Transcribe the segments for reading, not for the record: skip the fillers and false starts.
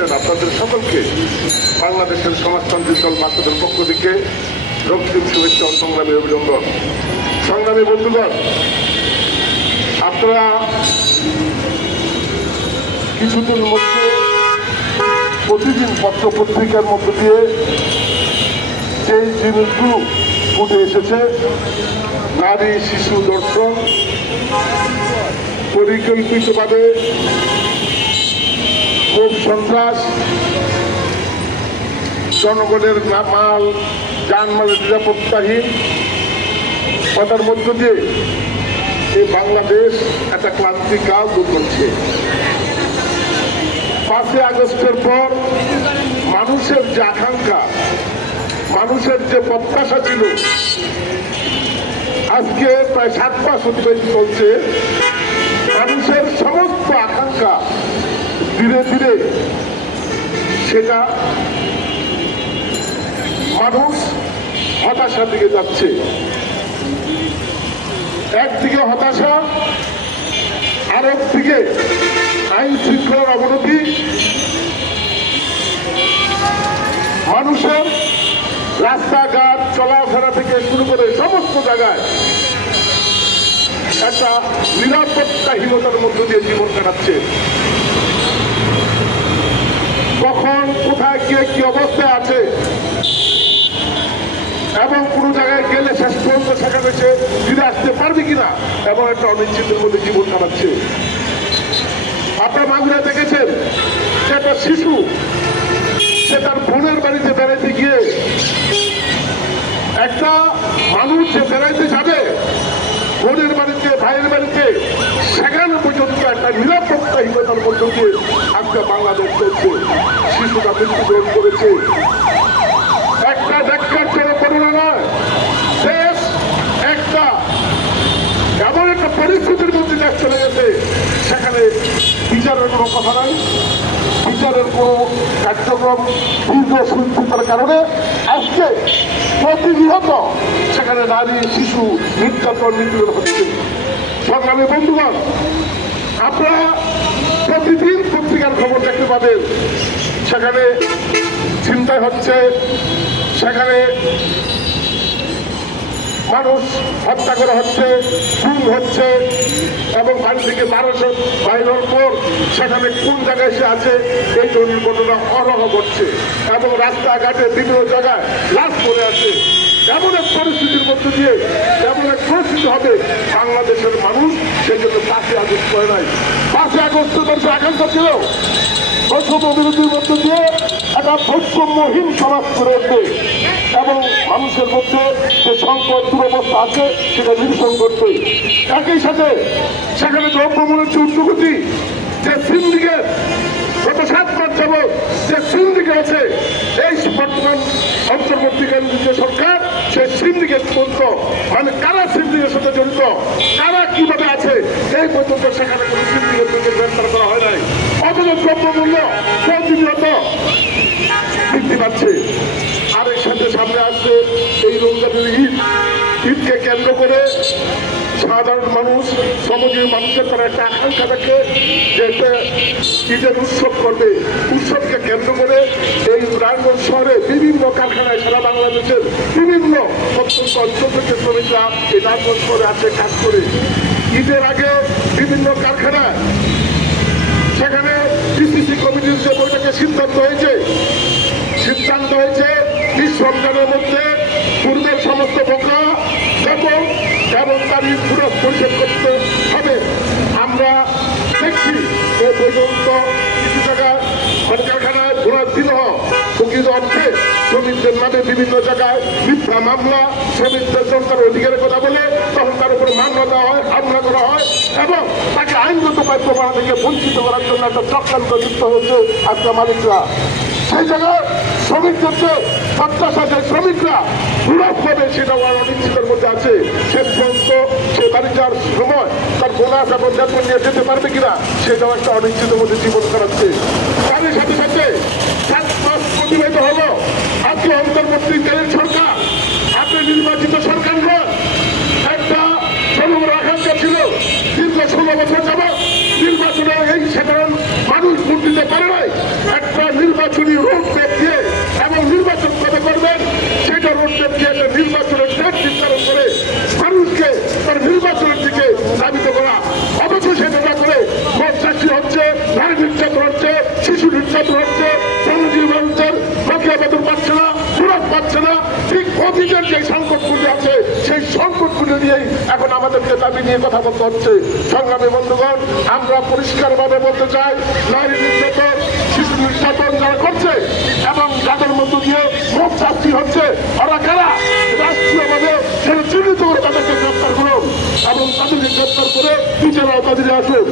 এসেছেন আপনাদের সকলকে বাংলাদেশের সমাজতান্ত্রিক দল বাসদের পক্ষ থেকে রক্তিম শুভেচ্ছা ও সংগ্রামী অভিনন্দন। সংগ্রামী বন্ধুগণ, আপনারা কিছুদিন মধ্যে প্রতিদিন পত্র পত্রিকার মধ্য দিয়ে যেই জিনিসগুলো উঠে এসেছে, নারী শিশু দর্শন, পরিকল্পিতভাবে খুব সন্ত্রাস, জনগণের মাল যানমালের নিরাপত্তাহীন, কথার মধ্য দিয়ে এই বাংলাদেশ একটা ক্লান্তিকাল দূর করছে। 5ই আগস্টের পর মানুষের যে আকাঙ্ক্ষা, মানুষের যে প্রত্যাশা ছিল, আজকে প্রায় 7 মাস অতিবাহিত চলছে, মানুষের সমস্ত আকাঙ্ক্ষা ধীরে ধীরে সেটা মানুষ হতাশার দিকে যাচ্ছে। একদিকে হতাশা, আর একদিকে আইন শৃঙ্খলার অবনতি, মানুষের রাস্তাঘাট চলাফেরা থেকে শুরু করে সমস্ত জায়গায় একটা নিরাপত্তাহীনতার মধ্য দিয়ে জীবন কাটাচ্ছে। কখন কোথায় কে কি অবস্থায় আছে এবং কোন জায়গায় গেলে শেষ পর্যন্ত সেখানে সে ফিরে আসতে পারবে কিনা এবং একটা অনিশ্চিতের মধ্যে জীবন কাটাচ্ছে। আপনারা মাগুরা দেখেছেন যে একটা শিশু সে তার বোনের বাড়িতে বেড়াইতে গিয়ে, একটা মানুষ যে বেড়াইতে যাবে বোনের বাড়িতে ভাইয়ের বাড়িতে, সেখানে পর্যন্ত একটা নিরাপত্তাহীনতার মধ্য দিয়ে আজকে বাংলাদেশ চলছে। শিশুরা মৃত্যুবরণ করেছে। একটা দেখার জন্য করোনা নয়, দেশ একটা এমন একটা পরিস্থিতির মধ্যে দেশ চলে গেছে, সেখানে বিচারের কোনো কথা নাই, বিচারের কোনো কার্যক্রম দীর্ঘ সুস্থতার কারণে আজকে প্রতিনিয়ত সেখানে নারী শিশু নির্যাতন নিপীড়ন হচ্ছে। সংগ্রামী বন্ধুগণ, আপনারা প্রতিদিন পত্রিকার খবর দেখতে পাবেন, সেখানে চিন্তায় হচ্ছে, সেখানে মানুষ হত্যা করা হচ্ছে, খুন হচ্ছে এবং বাড়ি থেকে 1200 বাইরের পর সেখানে কোন জায়গায় সে আছে এই ধরনের ঘটনা অরহ ঘটছে এবং রাস্তাঘাটে বিভিন্ন জায়গায় লাশ পড়ে আছে। এমন এক পরিস্থিতির মধ্য দিয়ে এমন এক পরিস্থিতি হবে, বাংলাদেশের মানুষ সেজন্য 5ই আগস্ট করে নাই। 5ই আগস্টের মানুষের আকাঙ্ক্ষা ছিল বৈষম্য বিরোধীর মধ্য দিয়ে একটা বৈষম্যহীন সমাজ করে উঠবে এবং মানুষের মধ্যে যে সংকট দুরবস্থা আছে সেটা নিরসন করবে। একই সাথে সেখানে দ্রব্যমূল্যের যে ঊর্ধ্বগতি, যে সিন্ডিকেট গত 7 মাস যাবৎ যে সিন্ডিকেট আছে, এই বর্তমান অন্তর্বর্তীকালীন যে সরকার সেই সিন্ডিকেট পর্যন্ত, মানে কারা সিন্ডিকেটের সাথে জড়িত, কারা কিভাবে আছে, এই পর্যন্ত সেখানে কোনো সিন্ডিকেটকে গ্রেফতার করা হয় নাই। অথচ দ্রব্যমূল্য প্রতিনিয়ত বৃদ্ধি পাচ্ছে। আর এর সাথে সামনে আসছে এই রমজানের ঈদ। ঈদকে কেন্দ্র করে সাধারণ মানুষ, সমাজের মানুষের তারা একটা আকাঙ্ক্ষা থাকে যে একটা ঈদের উৎসব করবে। উৎসবকে কেন্দ্র করে এই রায়গঞ্জ শহরে বিভিন্ন কারখানায় সারা বাংলাদেশের বিভিন্ন প্রত্যন্ত অঞ্চল থেকে শ্রমিকরা এই রায়গঞ্জ শহরে আসে কাজ করে। ঈদের আগে বিভিন্ন কারখানায় সেখানে ডিসিসি কমিটির যে বৈঠকে সিদ্ধান্ত হয়েছে রমজানের মধ্যে পূর্বের সমস্ত বকেয়া বেতন এবং তারই পুরো পরিশোধ করতে হবে। আমরা দেখছি এ পর্যন্ত কিছু জায়গায় কারখানায় ঘোরার দিন প্রকৃত অর্থে শ্রমিকদের নামে বিভিন্ন জায়গায় মিথ্যা মামলা, শ্রমিকদের জনতার অধিকারের কথা বলে তখন তার উপরে মামলা দেওয়া হয়, হামলা করা হয় এবং তাকে আইনগত পায় প্রমাণ থেকে বঞ্চিত করার জন্য একটা চক্রান্ত যুক্ত হচ্ছে আজকে মালিকরা। সেই জায়গায় শ্রমিকদের যে প্রত্যাশা, যে শ্রমিকরা সুরক্ষা পাবে সেটাও অনিশ্চিতের মধ্যে আছে। শেষ পর্যন্ত সে বাড়ি যাওয়ার সময় তার বোনাস এবং বেতন নিয়ে যেতে পারবে কিনা সেটাও একটা অনিশ্চিতের মধ্যে জীবন কাটাচ্ছে। তাদের সাথে সাথে 7 মাস অতিবাহিত হলো, আজকে অন্তর্বর্তীকালীন সরকার, আপনি নির্বাচিত সরকার নয়, একটা জনগণের আকাঙ্ক্ষা ছিল দীর্ঘ 16 বছর যাবৎ নির্বাচনে এই সাধারণ মানুষ ভোট দিতে পারে নাই, একটা নির্বাচনী রোডম্যাপ দিয়ে এবং নির্বাচন কবে করবেন সেটা রোডম্যাপ দিয়ে একটা নির্বাচনের ডেট নির্ধারণ করে মানুষকে তার নির্বাচনের দিকে ধাবিত করা। অথচ সেটা না করে ভোট চাকরি হচ্ছে, নারী নির্যাতন হচ্ছে, শিশু নির্যাতন হচ্ছে, জনজীবন হচ্ছে, বাকিয়া বেতন পাচ্ছে না, সুরত পাচ্ছে না। ঠিক অতীতের যে সংকটগুলি আছে সেই সংকটগুলি নিয়েই এখন আমাদেরকে দাবি নিয়ে কথা বলতে হচ্ছে। সংগ্রামী বন্ধুগণ, আমরা পরিষ্কারভাবে বলতে চাই, নারী নির্যাতন, শিশু নির্যাতন যারা করছে এবং যাদের মধ্য দিয়ে ভোট চাকরি হচ্ছে, ওরা কারা রাষ্ট্রীয়ভাবে সেটা চিহ্নিত করে তাদেরকে গ্রেপ্তার করুন এবং তাদেরকে গ্রেপ্তার করে বিচার আওতায় আসুন।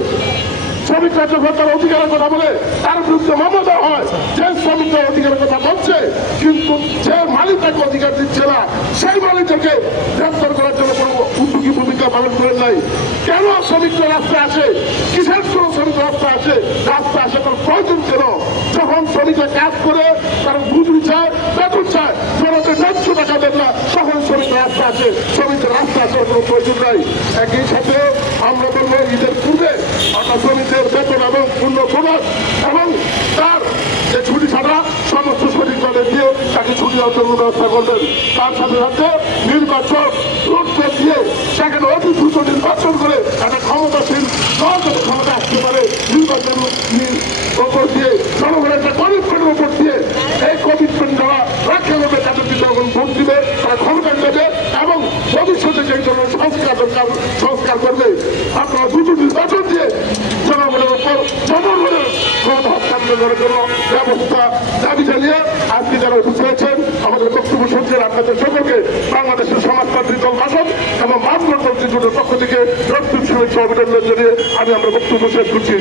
শ্রমিকরা যখন তার অধিকারের কথা বলে তার বিরুদ্ধে মামলা দেওয়া হয়, যে শ্রমিকরা অধিকারের কথা বলছে কিন্তু যে মালিক তাকে অধিকার দিচ্ছে না সেই মালিককে গ্রেপ্তার করার জন্য কোনো উদ্যোগী ভূমিকা পালন করেন নাই। কেন শ্রমিকরা রাস্তায় আসে? কিসের জন্য শ্রমিক রাস্তায় আসে? রাস্তায় আসে তার প্রয়োজন কেন? যখন শ্রমিকরা কাজ করে তারা মজুরি চায়, বেতন চায়, জনকে ন্যায্য টাকা দেন না, তখন শ্রমিক রাস্তা আছে। শ্রমিকদের রাস্তা আসার কোনো প্রয়োজন নাই। একই সাথে আমরা বলবো ঈদের পূর্বে আমরা শ্রমিকদের বেতন এবং পূর্ণ বোনাস এবং তার যে ছুটি ছাড়া সমস্ত শ্রমিকদের দিয়ে তাকে ছুটি দেওয়ার জন্য ব্যবস্থা করবেন। তার সাথে সাথে নির্বাচন রোডম্যাপ দিয়ে সেখানে অতি দ্রুত নির্বাচন করে একটা ক্ষমতাশীল দল যাতে ক্ষমতা আসতে পারে, নির্বাচন ওপর দিয়ে জনগণের একটা কমিটমেন্টের ওপর দিয়ে এই কমিটমেন্ট যারা রক্ষা করবে তাদেরকে যখন ভোট দিবে তারা ক্ষমতা দেবে এবং ভবিষ্যতে যে ধরনের সংস্কার করবে। আপনারা দ্রুত নির্বাচন দিয়ে জনগণের ওপর জনগণের ক্ষমতা হস্তান্তর করার জন্য ব্যবস্থা দাবি জানিয়ে আজকে যারা উপস্থিত হয়েছেন আমাদের বক্তব্য শুনছেন আপনাদের সকলকে বাংলাদেশের সমাজতান্ত্রিক দল ভাষণ এবং মানগণ মন্ত্রী জোটের পক্ষ থেকে রক্তিম শুভেচ্ছা অভিনন্দন জানিয়ে আমরা বক্তব্য শেষ করছি।